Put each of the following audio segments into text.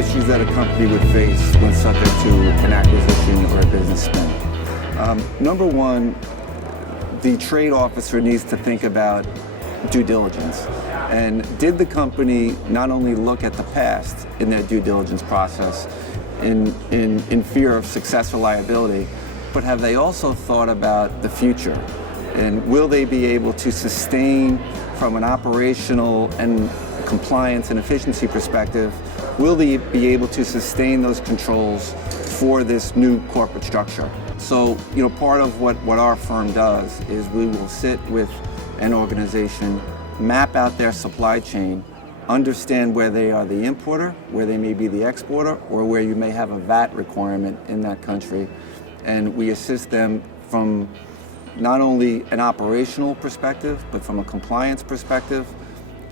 issues that a company would face when subject to an acquisition or a business spin. Number one, the trade officer needs to think about due diligence. And did the company not only look at the past in their due diligence process in fear of success or liability, but have they also thought about the future? And will they be able to sustain from an operational and compliance and efficiency perspective, will they be able to sustain those controls for this new corporate structure? So, part of what our firm does is we will sit with an organization, map out their supply chain, understand where they are the importer, where they may be the exporter, or where you may have a VAT requirement in that country. And we assist them from not only an operational perspective, but from a compliance perspective,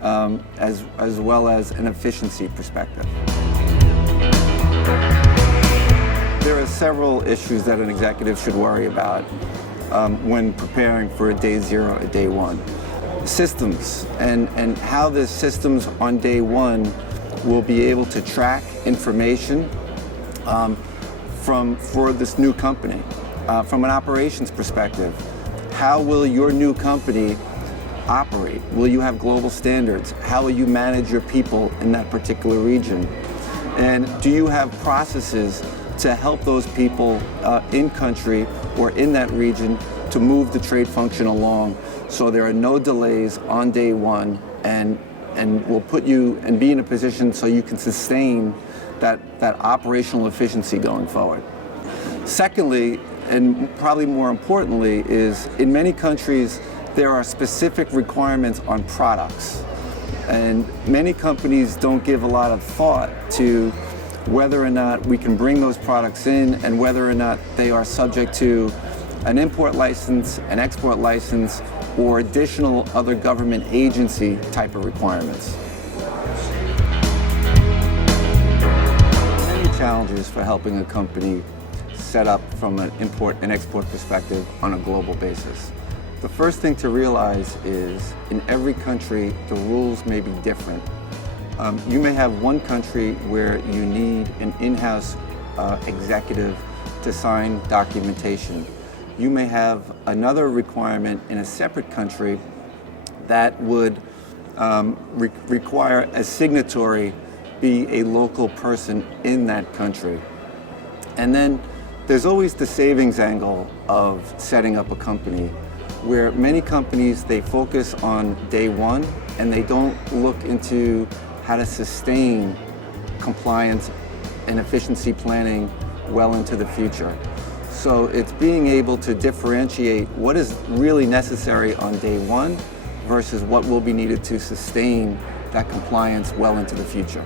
as well as an efficiency perspective. There are several issues that an executive should worry about when preparing for a day zero, a day one. Systems, and how the systems on day one will be able to track information for this new company. From an operations perspective, how will your new company operate? Will you have global standards? How will you manage your people in that particular region? And do you have processes to help those people in country or in that region to move the trade function along so there are no delays on day one, and will put you and be in a position so you can sustain that operational efficiency going forward. Secondly, and probably more importantly, is in many countries there are specific requirements on products, and many companies don't give a lot of thought to whether or not we can bring those products in and whether or not they are subject to an import license, an export license, or additional other government agency type of requirements. Many challenges for helping a company set up from an import and export perspective on a global basis. The first thing to realize is in every country, the rules may be different. You may have one country where you need an in-house executive to sign documentation. You may have another requirement in a separate country that would require a signatory be a local person in that country. And then there's always the savings angle of setting up a company, where many companies, they focus on day one and they don't look into how to sustain compliance and efficiency planning well into the future. So it's being able to differentiate what is really necessary on day one versus what will be needed to sustain that compliance well into the future.